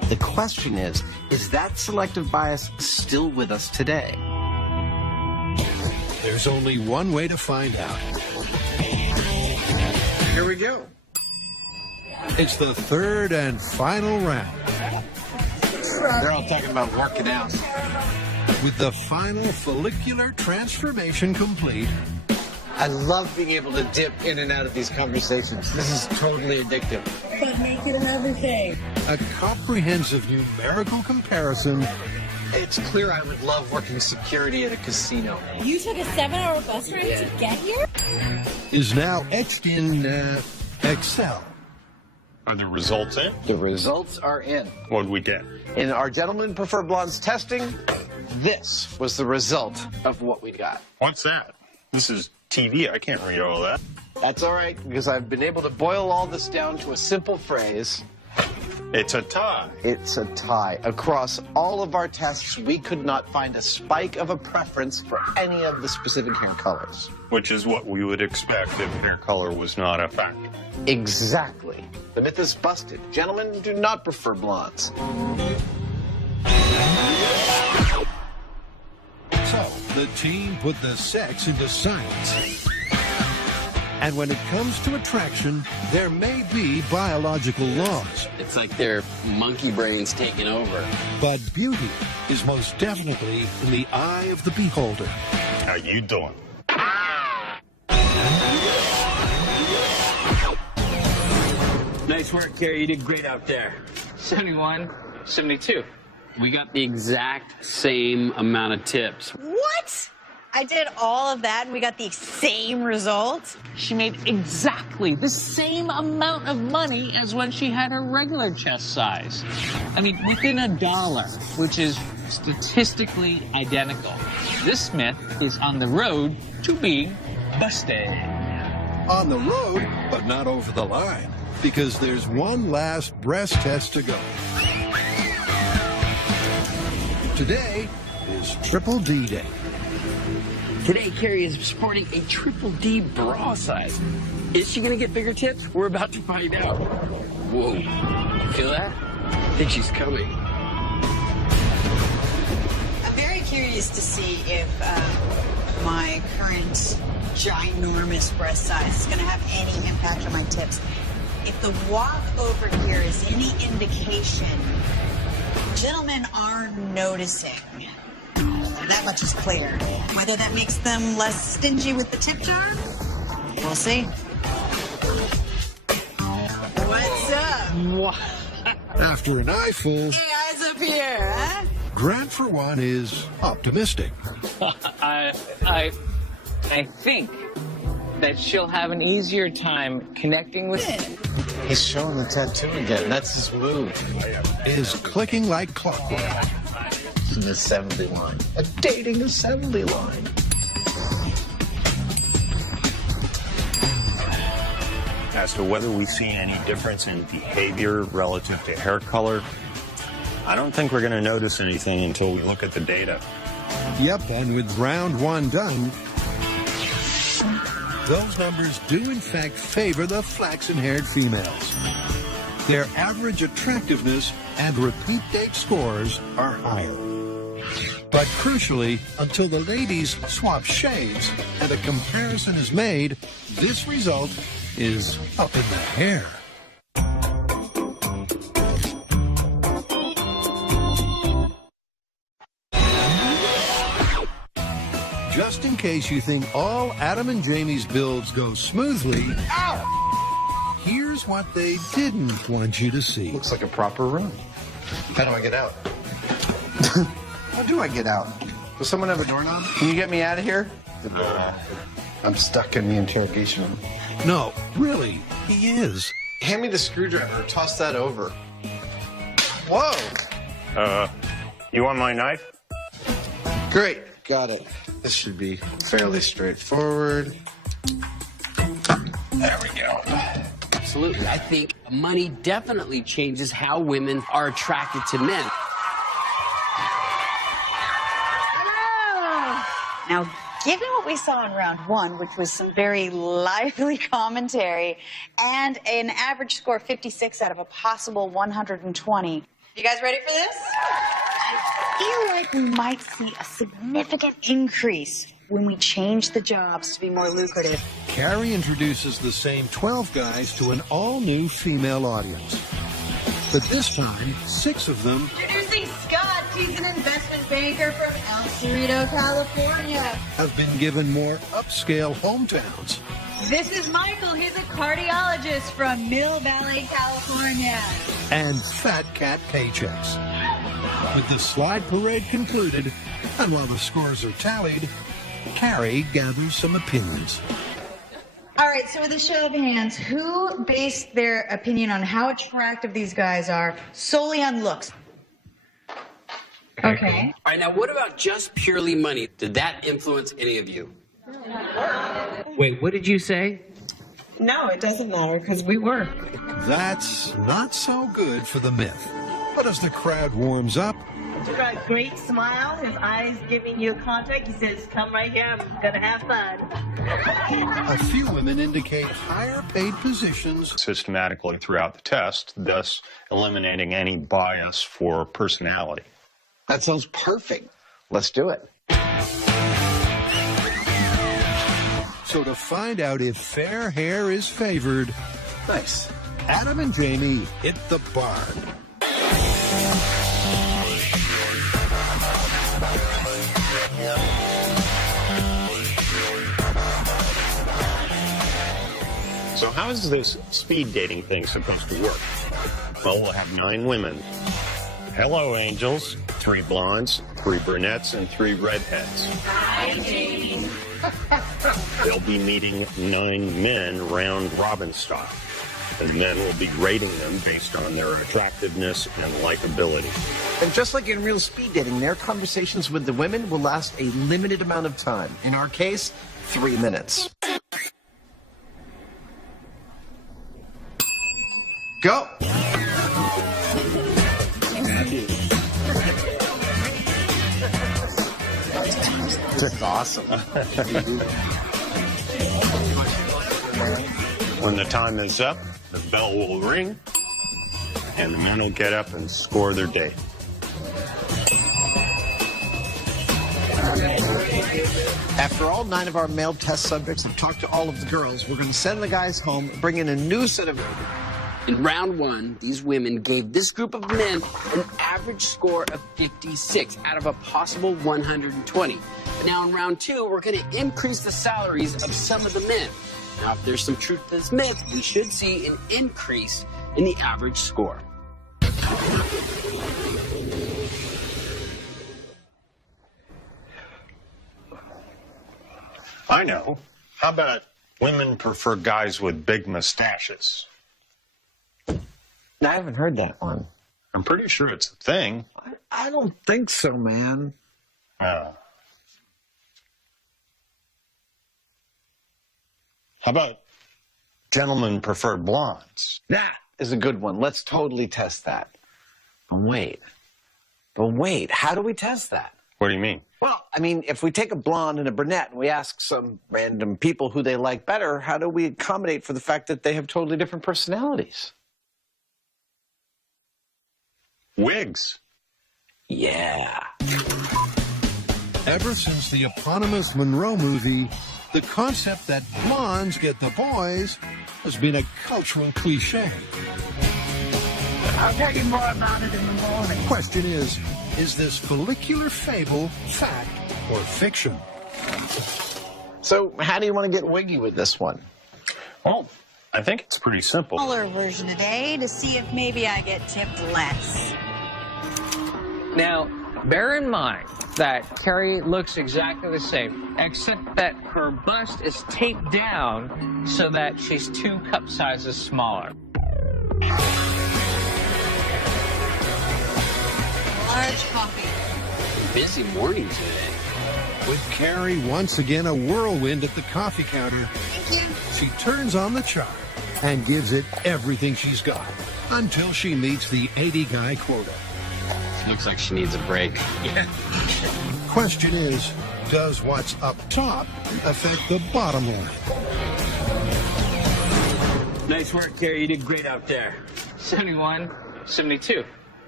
The question is that selective bias still with us today? There's only one way to find out. Here we go. It's the third and final round. They're all talking about working out. With the final follicular transformation complete. I love being able to dip in and out of these conversations. This is totally addictive. But make it another thing. A comprehensive numerical comparison. It's clear I would love working security at a casino. You took a 7-hour bus ride to get here? Is now etched in Excel. Are the results in? The results are in. What'd we get? In our Gentlemen Prefer Blondes testing, this was the result of what we got. What's that? This is TV. I can't read all that. That's all right, because I've been able to boil all this down to a simple phrase. It's a tie. It's a tie. Across all of our tests, we could not find a spike of a preference for any of the specific hair colors. Which is what we would expect if hair color was not a factor. Exactly. The myth is busted. Gentlemen do not prefer blondes. So, the team put the sex into science. And when it comes to attraction, there may be biological laws. It's like their monkey brains taking over. But beauty is most definitely in the eye of the beholder. How you doing? Nice work, Gary. You did great out there. 71, 72. We got the exact same amount of tips. What? I did all of that and we got the same result? She made exactly the same amount of money as when she had her regular chest size. I mean, within $1, which is statistically identical. This myth is on the road to being busted. On the road, but not over the line, because there's one last breast test to go. Today is Triple D Day. Today, Carrie is sporting a Triple D bra size. Is she going to get bigger tips? We're about to find out. Whoa. You feel that? I think she's coming. I'm very curious to see if my current ginormous breast size is going to have any impact on my tips. If the walk over here is any indication, gentlemen are noticing. That much is clear. Whether that makes them less stingy with the tip jar, we'll see. What's up? After an eyeful, Hey, eyes up here, huh? Grant, for one, is optimistic. I think that she'll have an easier time connecting with it. He's showing the tattoo again. That's his move. Is clicking like clockwork. It's an assembly line. A dating assembly line. As to whether we see any difference in behavior relative to hair color, I don't think we're going to notice anything until we look at the data. Yep, and with round one done, those numbers do in fact favor the flaxen-haired females. Their average attractiveness and repeat date scores are higher. But crucially, until the ladies swap shades and a comparison is made, this result is up in the air. Just in case you think all Adam and Jamie's builds go smoothly, here's what they didn't want you to see. Looks like a proper room. How do I get out? How do I get out? Does someone have a doorknob? Can you get me out of here? I'm stuck in the interrogation room. No, really, he is. Hand me the screwdriver. Toss that over. Whoa! You want my knife? Great. Got it. This should be fairly straightforward. There we go. Absolutely. I think money definitely changes how women are attracted to men. Now, given what we saw in round one, which was some very lively commentary and an average score of 56 out of a possible 120, You guys ready for this? I feel like we might see a significant increase when we change the jobs to be more lucrative. Carrie introduces the same 12 guys to an all-new female audience. But this time, 6 of them Introducing Scott. He's an investment banker from El Cerrito, California. have been given more upscale hometowns. This is Michael. He's a cardiologist from Mill Valley, California. And fat cat paychecks. With the slide parade concluded, and while the scores are tallied, Carrie gathers some opinions. All right, so with a show of hands, who based their opinion on how attractive these guys are solely on looks? Okay. All right, now what about just purely money? Did that influence any of you? Wait, what did you say? No, it doesn't matter because we were. That's not so good for the myth. But as the crowd warms up, He's got a great smile, his eyes giving you contact. He says, come right here, I'm gonna have fun. a few women indicate higher paid positions Systematically throughout the test, thus eliminating any bias for personality. That sounds perfect. Let's do it. So to find out if fair hair is favored, Nice. Adam and Jamie hit the barn. So how is this speed dating thing supposed to work? Well, we'll have 9 women. Hello, angels. 3 blondes, 3 brunettes, and 3 redheads. Hi, Jamie. They'll be meeting 9 men round robin style. And men will be rating them based on their attractiveness and likability. And just like in real speed dating, their conversations with the women will last a limited amount of time. In our case, 3 minutes. Go. That's awesome. When the time is up, the bell will ring, and the men will get up and score their day. After all 9 of our male test subjects have talked to all of the girls, we're going to send the guys home, bring in a new set of... In round 1, these women gave this group of men an average score of 56 out of a possible 120. But now in round 2, we're going to increase the salaries of some of the men. Now, if there's some truth to this myth, we should see an increase in the average score. I know. How about women prefer guys with big mustaches? I haven't heard that one. I'm pretty sure it's a thing. I don't think so, man. How about gentlemen prefer blondes? That is a good one. Let's totally test that. But wait, how do we test that? What do you mean? Well, I mean, if we take a blonde and a brunette and we ask some random people who they like better, how do we accommodate for the fact that they have totally different personalities? Wigs. Yeah. Ever since the eponymous Monroe movie, the concept that blondes get the boys has been a cultural cliche. I'll tell you more about it in the morning. The question is this follicular fable fact or fiction? So how do you want to get wiggy with this one? Well, I think it's pretty simple. Smaller version today to see if maybe I get tipped less. Now, bear in mind that Carrie looks exactly the same, except that her bust is taped down so that she's 2 cup sizes smaller. Large coffee. Busy morning today. With Carrie once again a whirlwind at the coffee counter, Thank you. she turns on the chart and gives it everything she's got until she meets the 80-guy quota. Looks like she needs a break. Yeah. Question is, does what's up top affect the bottom line? Nice work, Carrie. You did great out there. 71, 72.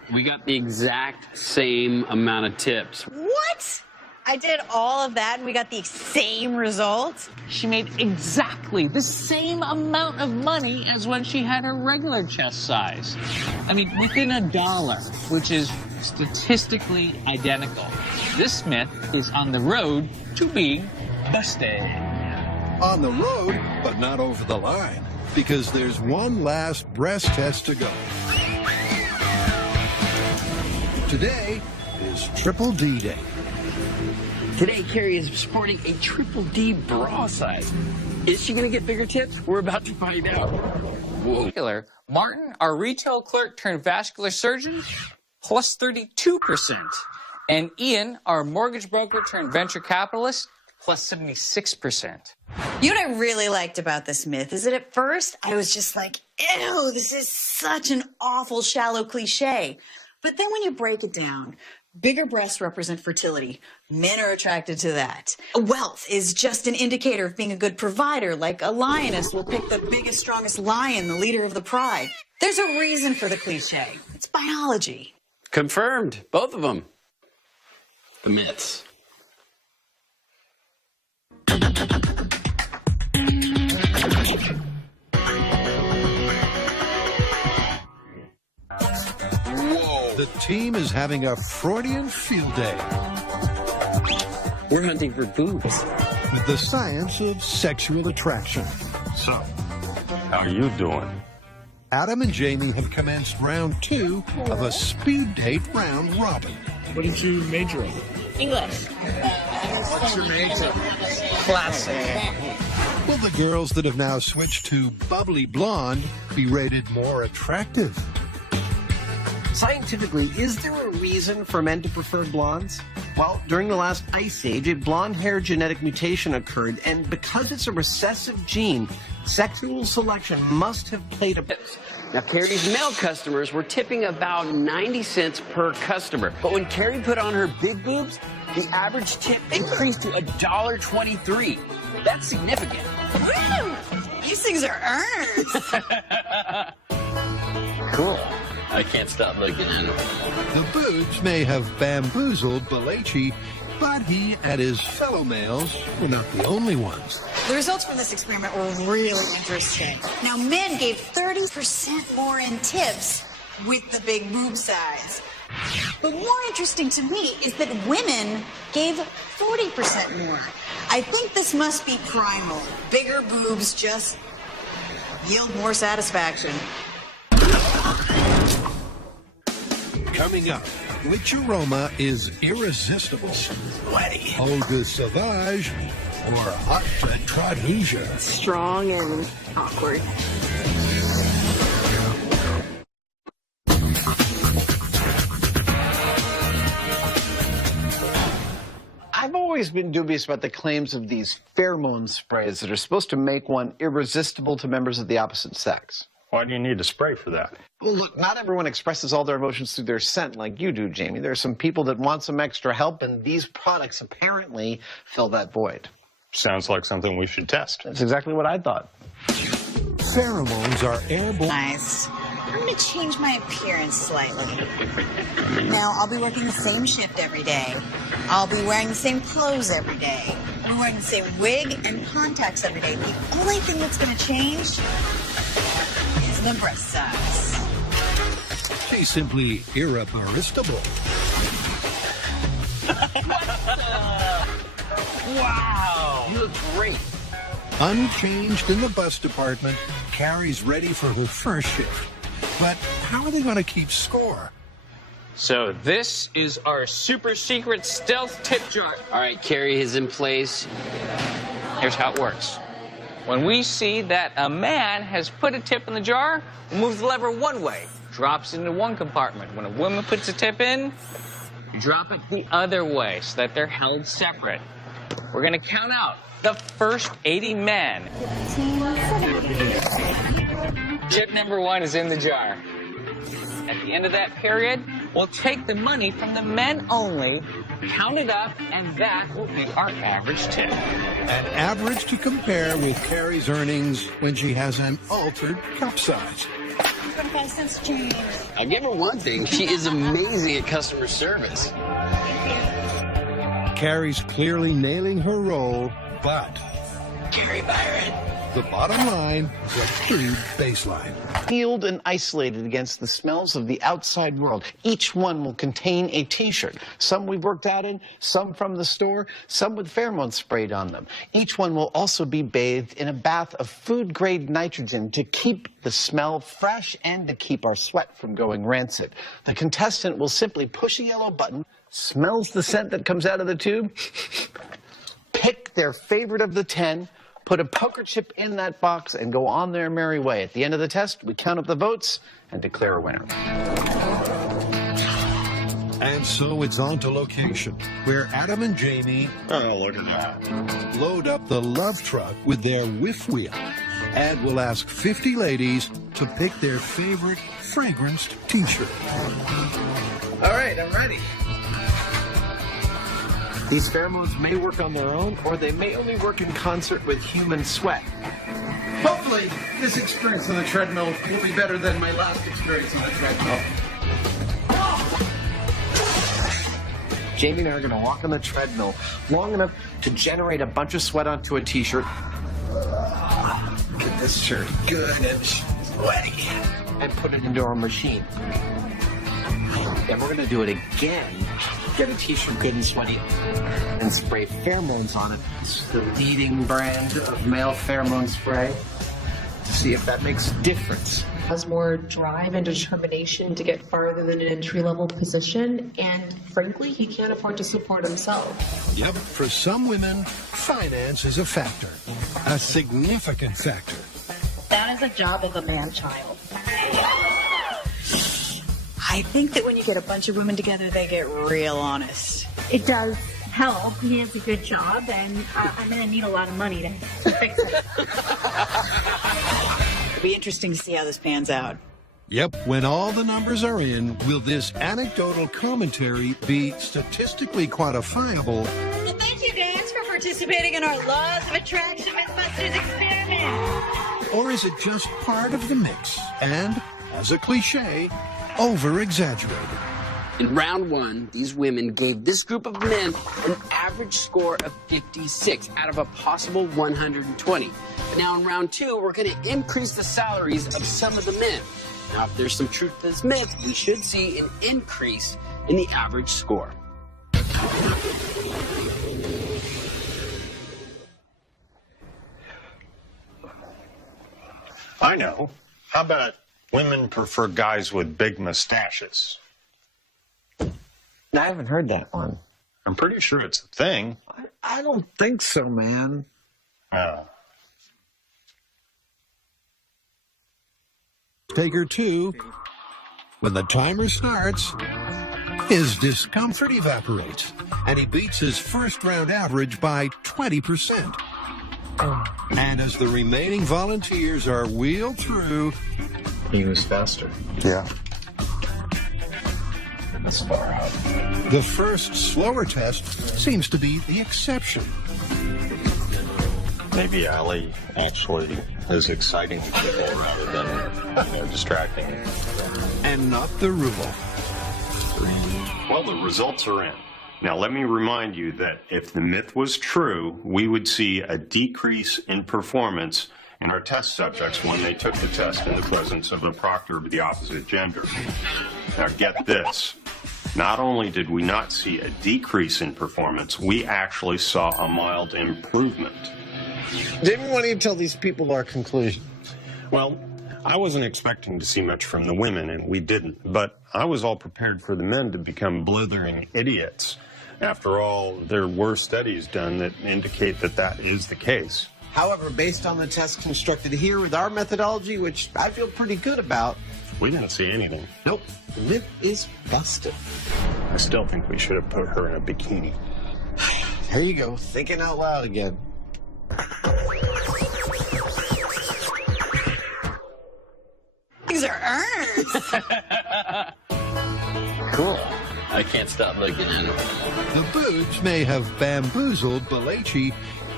We got the exact same amount of tips. What? I did all of that and we got the same result? She made exactly the same amount of money as when she had her regular chest size. I mean, within $1, which is statistically identical. This myth is on the road to being busted. On the road, but not over the line, because there's one last breast test to go. Today is Triple D Day. Today, Carrie is sporting a Triple D bra size. Is she going to get bigger tips? We're about to find out. Whoa. Martin, our retail clerk turned vascular surgeon, plus 32%. And Ian, our mortgage broker turned venture capitalist, plus 76%. You know what I really liked about this myth is that at first I was just like, ew, this is such an awful, shallow cliche. But then when you break it down, bigger breasts represent fertility. Men are attracted to that. Wealth is just an indicator of being a good provider, like a lioness will pick the biggest, strongest lion, the leader of the pride. There's a reason for the cliche. It's biology. Confirmed. Both of them. The myths. The team is having a Freudian field day. We're hunting for boobs. The science of sexual attraction. So, how are you doing? Adam and Jamie have commenced round 2 of a speed date round robin. What did you major in? English. What's your major? Classic. Will the girls that have now switched to bubbly blonde be rated more attractive? Scientifically, is there a reason for men to prefer blondes? Well, during the last ice age, a blonde hair genetic mutation occurred, and because it's a recessive gene, sexual selection must have played a... Now, Carrie's male customers were tipping about 90 cents per customer. But when Carrie put on her big boobs, the average tip increased to $1.23. That's significant. Woo! These things are earners. Cool. I can't stop looking at him. The boobs may have bamboozled Balachi, but he and his fellow males were not the only ones. The results from this experiment were really interesting. Now, men gave 30% more in tips with the big boob size. But more interesting to me is that women gave 40% more. I think this must be primal. Bigger boobs just yield more satisfaction. Coming up, which aroma is irresistible? Sweaty. Eau de Sauvage or Hot Trad Rouge? Strong and awkward. I've always been dubious about the claims of these pheromone sprays that are supposed to make one irresistible to members of the opposite sex. Why do you need to spray for that? Well, look, not everyone expresses all their emotions through their scent like you do, Jamie. There are some people that want some extra help, and these products apparently fill that void. Sounds like something we should test. That's exactly what I thought. Pheromones are airborne. Nice. I'm going to change my appearance slightly. Now, I'll be working the same shift every day. I'll be wearing the same clothes every day. I'll be wearing the same wig and contacts every day. The only thing that's going to change is the breast size. She's simply irresistible. Wow! You look great. Unchanged in the bus department, Carrie's ready for her first shift. But how are they going to keep score? So this is our super secret stealth tip jar. All right, Carrie is in place. Here's how it works. When we see that a man has put a tip in the jar, we'll move the lever one way, drops it into one compartment. When a woman puts a tip in, you drop it the other way so that they're held separate. We're going to count out the first 80 men. Tip number 1 is in the jar. At the end of that period, we'll take the money from the men only, count it up, and that will be our average tip. An average to compare with Carrie's earnings when she has an altered cup size. $1.25 cents change. I'll give her one thing. She is amazing at customer service. Carrie's clearly nailing her role, but Carrie Byron. the bottom line is a food baseline. Sealed and isolated against the smells of the outside world. Each one will contain a t-shirt. Some we've worked out in, some from the store, some with pheromone sprayed on them. Each one will also be bathed in a bath of food-grade nitrogen to keep the smell fresh and to keep our sweat from going rancid. The contestant will simply push a yellow button, smells the scent that comes out of the tube, pick their favorite of the 10, put a poker chip in that box, and go on their merry way. At the end of the test, we count up the votes and declare a winner. And so it's on to location, where Adam and Jamie look at that. load up the love truck with their whiff wheel. And we'll ask 50 ladies to pick their favorite fragranced t-shirt. All right, I'm ready. These pheromones may work on their own, or they may only work in concert with human sweat. Hopefully, this experience on the treadmill will be better than my last experience on the treadmill. Jamie and I are going to walk on the treadmill long enough to generate a bunch of sweat onto a t-shirt. Get this shirt good and sweaty. And put it into our machine. Then we're going to do it again. Get a t-shirt good and sweaty and spray pheromones on it. It's the leading brand of male pheromone spray to see if that makes a difference. Has more drive and determination to get farther than an entry-level position, and frankly, he can't afford to support himself. Yep, for some women, finance is a factor, a significant factor. That is a job of a man-child. I think that when you get a bunch of women together, they get real honest. It does help. He has a good job, and I'm going to need a lot of money to fix it. It'll be interesting to see how this pans out. Yep, when all the numbers are in, will this anecdotal commentary be statistically quantifiable? Well, thank you, guys, for participating in our Laws of Attraction Mythbusters experiment. Or is it just part of the mix and, as a cliche, over-exaggerated? In round one, these women gave this group of men an average score of 56 out of a possible 120. But now in round two, we're going to increase the salaries of some of the men. Now, if there's some truth to this myth, we should see an increase in the average score. I know. How about women prefer guys with big mustaches? I haven't heard that one. I'm pretty sure it's a thing. I don't think so, man. Oh. Taker 2, when the timer starts, his discomfort evaporates, and he beats his first-round average by 20%. And as the remaining volunteers are wheeled through... He was faster. Yeah. That's far out. The first slower test seems to be the exception. Maybe Allie actually is exciting people rather than distracting. And not the rule. Well, the results are in. Now, let me remind you that if the myth was true, we would see a decrease in performance in our test subjects when they took the test in the presence of a proctor of the opposite gender. Now, get this. Not only did we not see a decrease in performance, we actually saw a mild improvement. Jamie, why don't you tell these people our conclusion? Well, I wasn't expecting to see much from the women, and we didn't. But I was all prepared for the men to become blithering idiots. After all, there were studies done that indicate that that is the case. However, based on the test constructed here with our methodology, which I feel pretty good about, we didn't see anything. Nope. The myth is busted. I still think we should have put her in a bikini. There you go, thinking out loud again. These are earners. Cool. I can't stop looking at them. The boobs may have bamboozled Balachi,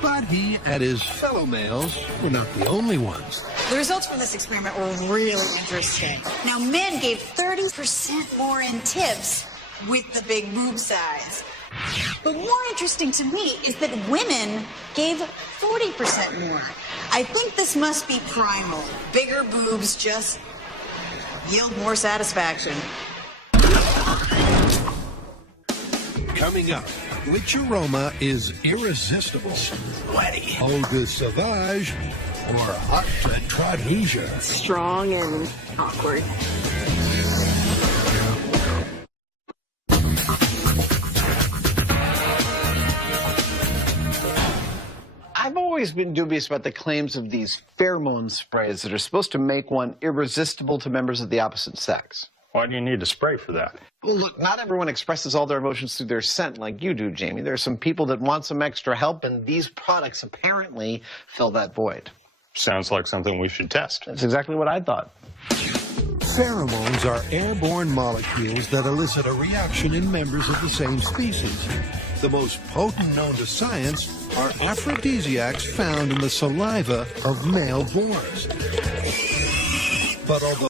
But he and his fellow males were not the only ones. The results from this experiment were really interesting. Now, men gave 30% more in tips with the big boob size. But more interesting to me is that women gave 40% more. I think this must be primal. Bigger boobs just yield more satisfaction. Coming up, which aroma is irresistible? Sweaty. Eau de Sauvage or Hot Trois Rouge? Strong and awkward. I've always been dubious about the claims of these pheromone sprays that are supposed to make one irresistible to members of the opposite sex. Why do you need to spray for that? Well, look, not everyone expresses all their emotions through their scent like you do, Jamie. There are some people that want some extra help, and these products apparently fill that void. Sounds like something we should test. That's exactly what I thought. Pheromones are airborne molecules that elicit a reaction in members of the same species. The most potent known to science are aphrodisiacs found in the saliva of male boars. But although